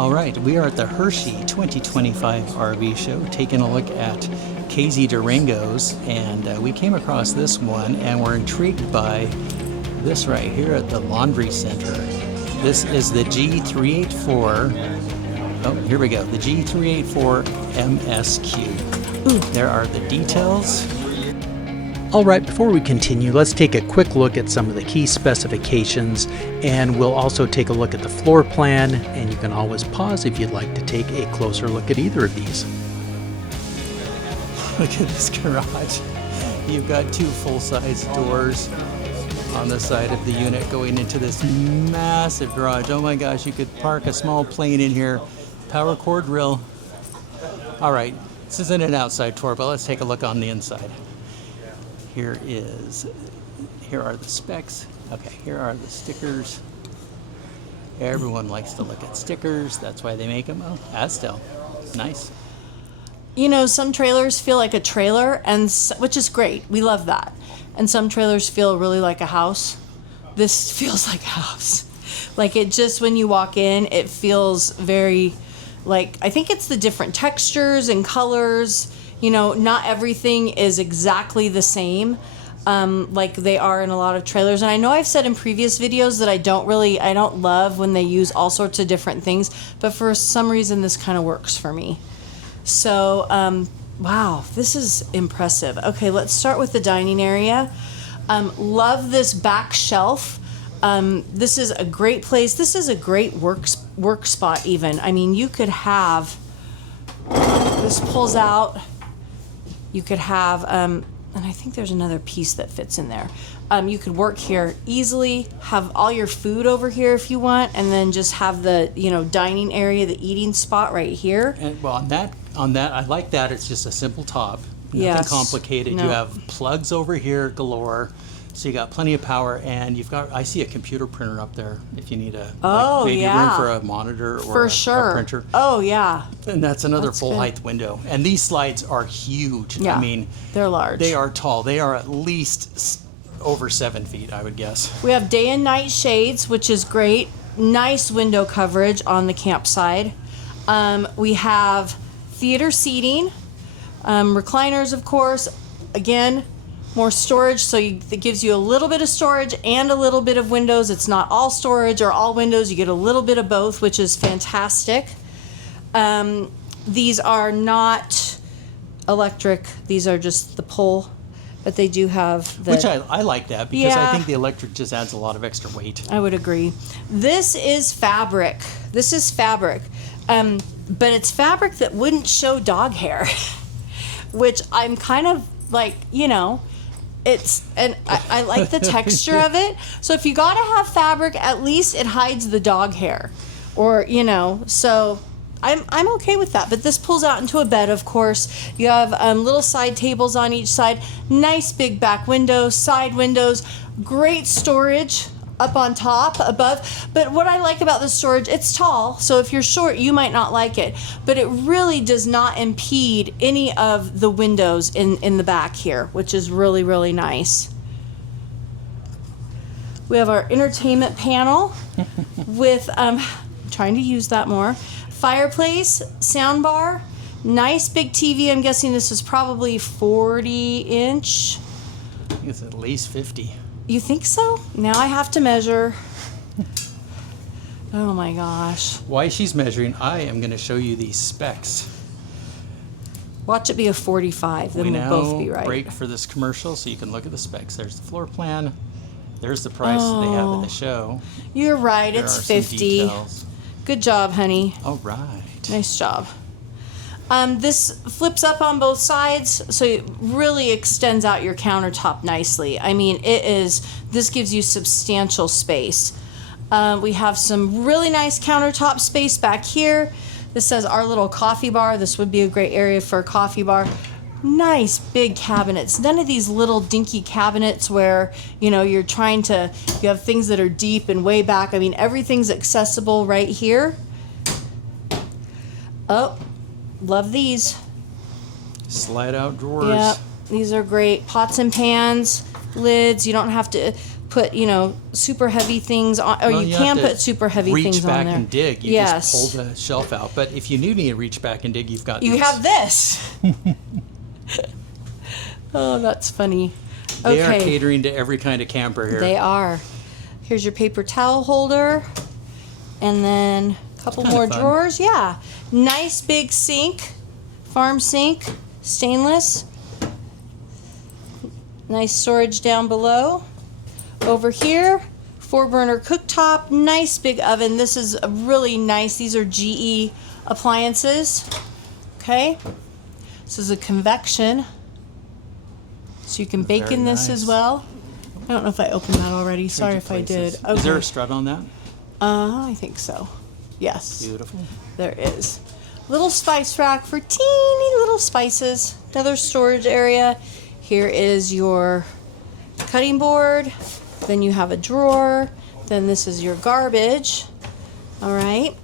All right, we are at the Hershey 2025 RV Show, taking a look at KZ Durangos, and we came across this one, and we're intrigued by this right here at the Laundry Center. This is the G384. Oh, here we go. The G384MSQ. Ooh, there are the details. All right, before we continue, let's take a quick look at some of the key specifications, and we'll also take a look at the floor plan, and you can always pause if you'd like to take a closer look at either of these. Look at this garage. You've got two full-size doors on the side of the unit going into this massive garage. Oh my gosh, you could park a small plane in here. Power cord grill. All right, this isn't an outside tour, but let's take a look on the inside. Here are the specs. Okay, here are the stickers. Everyone likes to look at stickers. That's why they make them. Oh, Astel. Nice. You know, some trailers feel like a trailer, which is great. We love that. And some trailers feel really like a house. This feels like a house. Like it just, when you walk in, it feels very like, I think it's the different textures and colors. You know, not everything is exactly the same like they are in a lot of trailers. And I know I've said in previous videos that I don't love when they use all sorts of different things, but for some reason this kind of works for me. So, wow, this is impressive. Okay, let's start with the dining area. Love this back shelf. This is a great place. This is a great work spot even. I mean, you could have, this pulls out. You could have, and I think there's another piece that fits in there. You could work here easily, have all your food over here if you want, and then just have the, you know, dining area, the eating spot right here. And well, on that, I like that. It's just a simple top, nothing complicated. No. You have plugs over here galore, so you got plenty of power, and you've got, I see a computer printer up there if you need a maybe room for a monitor or a printer. Oh yeah. And that's another full height window. And these slides are huge. Yeah, I mean, they're large. They are tall. They are at least over 7 feet, I would guess. We have day and night shades, which is great. Nice window coverage on the campsite. We have theater seating, recliners, of course. Again, more storage, so it gives you a little bit of storage and a little bit of windows. It's not all storage or all windows. You get a little bit of both, which is fantastic. These are not electric. These are just the pull, but they do have the... Which I like that, because I think the electric just adds a lot of extra weight. I would agree. This is fabric. But it's fabric that wouldn't show dog hair, which I'm kind of like, you know, I like the texture of it. So if you gotta have fabric, at least it hides the dog hair, or, you know, so I'm okay with that. But this pulls out into a bed, of course. You have little side tables on each side, nice big back windows, side windows, great storage up on top, above. But what I like about the storage, it's tall, so if you're short, you might not like it. But it really does not impede any of the windows in the back here, which is really, really nice. We have our entertainment panel with, trying to use that more, fireplace, sound bar, nice big TV. I'm guessing this is probably 40-inch. I think it's at least 50. You think so? Now I have to measure. Oh my gosh. While she's measuring, I am going to show you these specs. Watch it be a 45, then we'll both be right. Break for this commercial so you can look at the specs. There's the floor plan. There's the price that they have in the show. You're right, it's 50. Good job, honey. All right. Nice job. This flips up on both sides, so it really extends out your countertop nicely. I mean, this gives you substantial space. We have some really nice countertop space back here. This says our little coffee bar. This would be a great area for a coffee bar. Nice big cabinets. None of these little dinky cabinets where, you know, you have things that are deep and way back. I mean, everything's accessible right here. Oh. Love these. Slide out drawers. Yep, these are great. Pots and pans, lids. You don't have to put, super heavy things on, or Well, you have can to put super heavy things reach back on there. and dig. You Yes. just pull the shelf out. But if you do need to reach back and dig, you've got You these. have this. Oh, that's funny. They are Okay. catering to every kind of camper here. They are. Here's your paper towel holder. And then a couple Kinda more fun. drawers. Yeah. Nice big sink. Farm sink. Stainless. Nice storage down below. Over here, 4-burner cooktop. Nice big oven. This is a really nice. These are GE appliances. Okay. This is a convection. So you can bake Very in this as nice. well. I don't know if I opened that already. Sorry if I did. Places. Okay. Is there a strut on that? I think so. Yes. Beautiful. There is. Little spice rack for teeny little spices. Another storage area. Here is your cutting board. Then you have a drawer. Then this is your garbage. All right.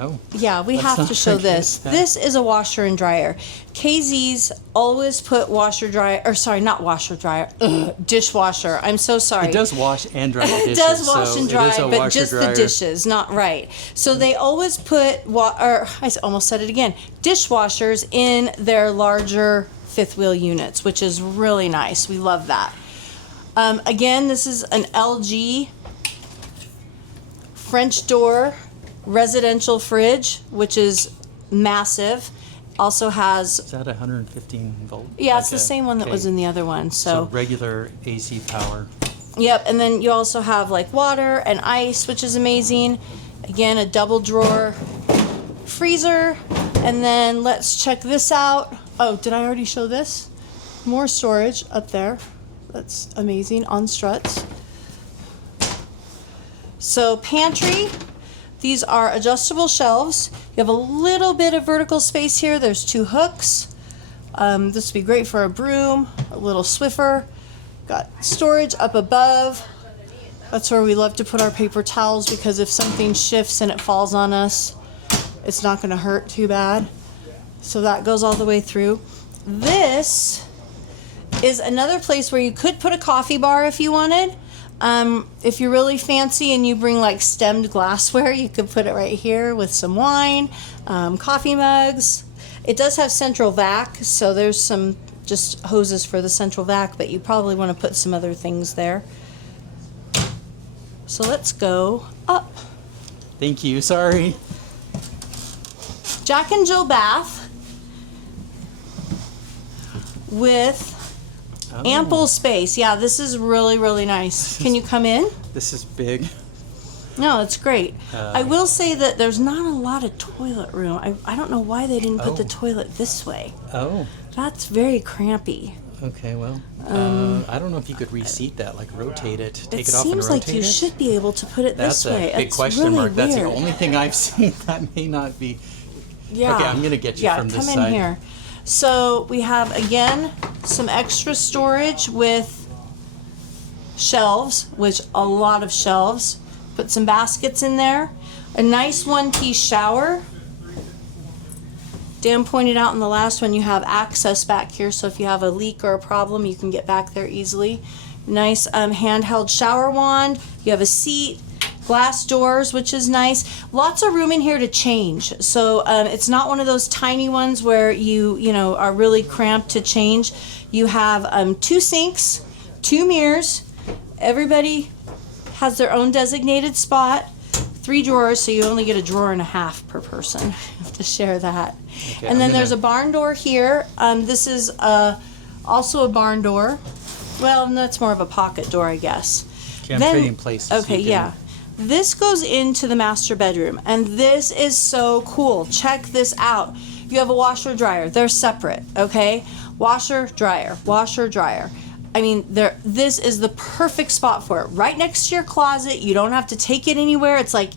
Oh. Yeah, we Let's have not to show forget this. that. This is a washer and dryer. KZ's always put washer dryer, or sorry, not washer dryer, dishwasher. I'm so sorry. It does wash and dry the dishes. It does wash so and it dry, is a but washer just dryer. the dishes, not right. So they always put, almost said it again, dishwashers in their larger fifth wheel units, which is really nice. We love that. Again, this is an LG French door residential fridge, which is massive. Also has, Is that 115 volt? yeah, it's the same one that was in the other one. So regular AC power. Yep, and then you also have like water and ice, which is amazing. Again, a double drawer freezer. And then let's check this out. Oh, did I already show this? More storage up there. That's amazing, on struts. So pantry. These are adjustable shelves. You have a little bit of vertical space here. There's 2 hooks. This would be great for a broom, a little Swiffer. Got storage up above. That's where we love to put our paper towels, because if something shifts and it falls on us, it's not going to hurt too bad. So that goes all the way through. This is another place where you could put a coffee bar if you wanted. If you're really fancy and you bring like stemmed glassware, you could put it right here with some wine, coffee mugs. It does have central vac, so there's some just hoses for the central vac, but you probably want to put some other things there. So let's go up. Thank you. Sorry. Jack and Jill bath with Oh, ample space. Yeah, this is really, really nice. Can you come in? This is big. No, it's great. I will say that there's not a lot of toilet room. I don't know why they didn't put the toilet this way. Oh. That's very crampy. Okay. Well, I don't know if you could reseat that, like rotate it, take It it off and seems rotate like you it. should be able to put it That's this way. a big It's question really mark. That's the weird. only thing I've seen that may not be. Yeah. Okay, I'm gonna get you from this come side. in here. So we have, again, some extra storage with shelves, which a lot of shelves. Put some baskets in there. A nice one-piece shower. Dan pointed out in the last one you have access back here, so if you have a leak or a problem, you can get back there easily. Nice handheld shower wand. You have a seat. Glass doors, which is nice. Lots of room in here to change. So it's not one of those tiny ones where you are really cramped to change. You have 2 sinks, 2 mirrors. Everybody has their own designated spot. 3 drawers, so you only get a drawer and a half per person to share that. Okay, and then there's a barn door here. This is also a barn door. Well, that's more of a pocket door, I guess. Okay, I'm Then- trading places. Okay, You can- yeah. This goes into the master bedroom, and this is so cool. Check this out. You have a washer dryer. They're separate, okay? Washer, dryer, washer, dryer. I mean, this is the perfect spot for it. Right next to your closet. You don't have to take it anywhere. It's like,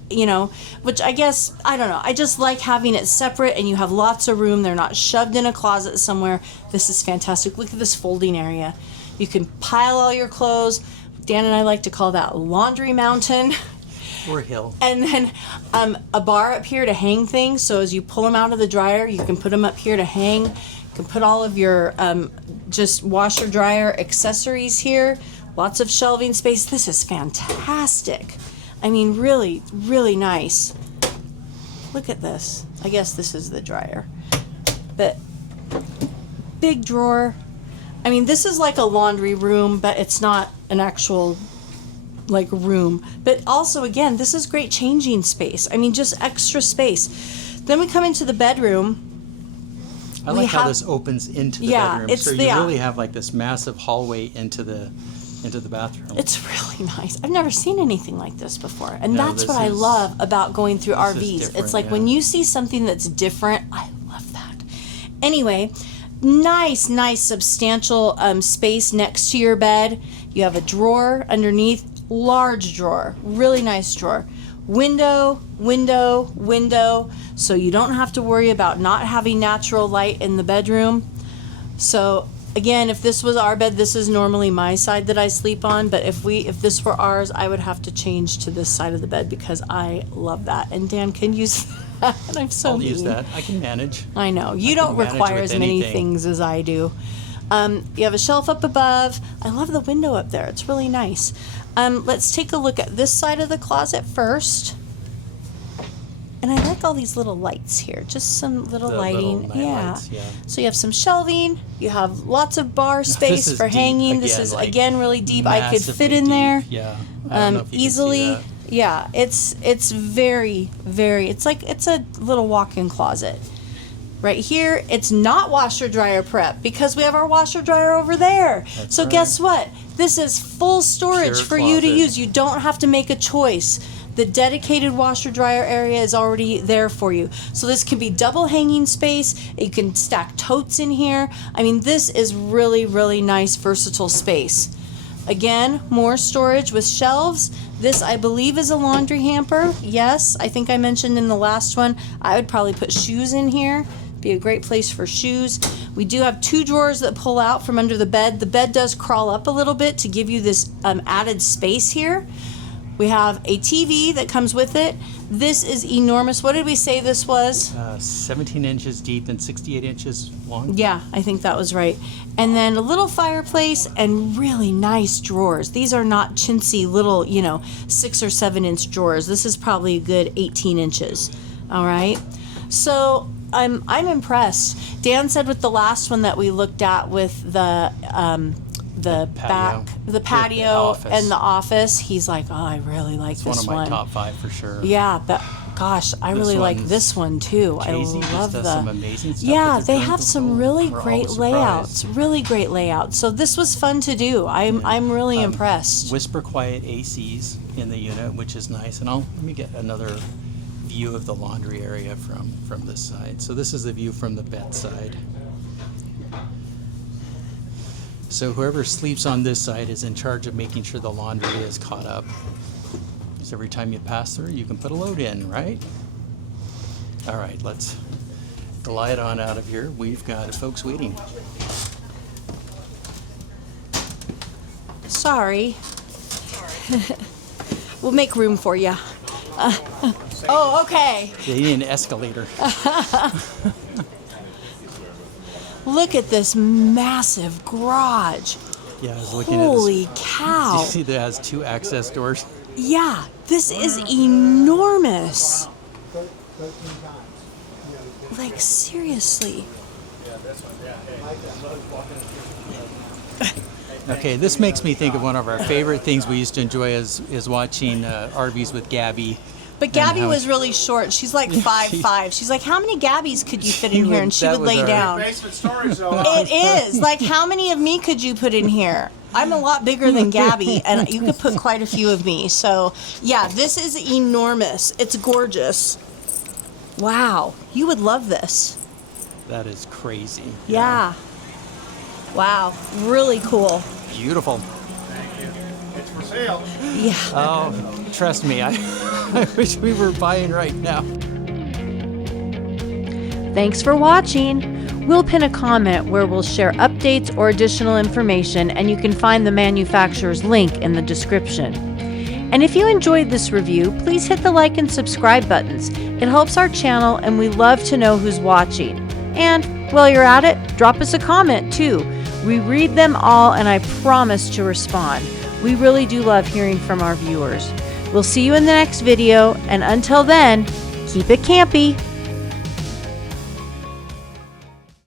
which I guess, I don't know. I just like having it separate, and you have lots of room. They're not shoved in a closet somewhere. This is fantastic. Look at this folding area. You can pile all your clothes. Dan and I like to call that laundry mountain. Or hill. And then a bar up here to hang things. So as you pull them out of the dryer, you can put them up here to hang. You can put all of your just washer dryer accessories here. Lots of shelving space. This is fantastic. I mean, really, really nice. Look at this. I guess this is the dryer. But big drawer. I mean, this is like a laundry room, but it's not an actual like room. But also, again, this is great changing space. I mean, just extra space. Then we come into the bedroom. I like how this opens into the bedroom. So you really have like this massive hallway into the bathroom. It's really nice. I've never seen anything like this before. And that's what I love about going through RVs. It's like when you see something that's different, I love that. Anyway, nice substantial space next to your bed. You have a drawer underneath, large drawer, really nice drawer. Window, so you don't have to worry about not having natural light in the bedroom. So again, if this was our bed, this is normally my side that I sleep on, but if this were ours, I would have to change to this side of the bed because I love that. And Dan can use that. I'm so I'll use that. I can manage. I know. You don't require as many things as I do. You have a shelf up above. I love the window up there. It's really nice. Let's take a look at this side of the closet first. And I like all these little lights here, just some little lighting. Lights, yeah. So you have some shelving. You have lots of bar space for hanging. This is again really deep. I could fit in there. Yeah. I don't know if you easily. Can see that. Yeah, it's very, very. It's a little walk-in closet. Right here, it's not washer dryer prep because we have our washer dryer over there. That's so right. Guess what? This is full storage Pure for you to closet. use. You don't have to make a choice. The dedicated washer dryer area is already there for you. So this can be double hanging space. You can stack totes in here. I mean, this is really, really nice, versatile space. Again, more storage with shelves. This, I believe, is a laundry hamper. Yes, I think I mentioned in the last one, I would probably put shoes in here. Be a great place for shoes. We do have 2 drawers that pull out from under the bed. The bed does crawl up a little bit to give you this added space here. We have a TV that comes with it. This is enormous. What did we say this was? 17 inches deep and 68 inches long. Yeah, I think that was right. And then a little fireplace and really nice drawers. These are not chintzy little, 6 or 7 inch drawers. This is probably a good 18 inches. All right. So I'm impressed. Dan said with the last one that we looked at with the patio and the office, he's like, oh, I really like this one. It's one of my top 5 for sure. Yeah, but gosh, I really like this one too. I love some amazing stuff. Yeah, they have some really great layouts. Really great layouts. So this was fun to do. I'm really impressed. Whisper quiet ACs in the unit, which is nice. And let me get another view of the laundry area from this side. So this is the view from the bed side. So whoever sleeps on this side is in charge of making sure the laundry is caught up. So every time you pass through, you can put a load in, right? All right, let's glide on out of here. We've got folks waiting. Sorry. We'll make room for you. Oh, okay. They need an escalator. Look at this massive garage. Yeah, I was looking Holy at this. cow. Do you see that has 2 access doors? Yeah, this is enormous. Like, seriously. Okay, this makes me think of one of our favorite things we used to enjoy is watching RVs with Gabby. But Gabby was really short. She's like 5'5". She's like, how many Gabbies could you fit in here? And she would lay down. Basement storage, though. It is. Like, how many of me could you put in here? I'm a lot bigger than Gabby, and you could put quite a few of me. So, yeah, this is enormous. It's gorgeous. Wow. You would love this. That is crazy. Yeah. Wow. Really cool. Beautiful. Thank you. It's for sale. Yeah. Oh, trust me, I wish we were buying right now. Thanks for watching. We'll pin a comment where we'll share updates or additional information, and you can find the manufacturer's link in the description. And if you enjoyed this review, please hit the like and subscribe buttons. It helps our channel, and we love to know who's watching. And While you're at it, drop us a comment too. We read them all and I promise to respond. We really do love hearing from our viewers. We'll see you in the next video, and until then, keep it campy.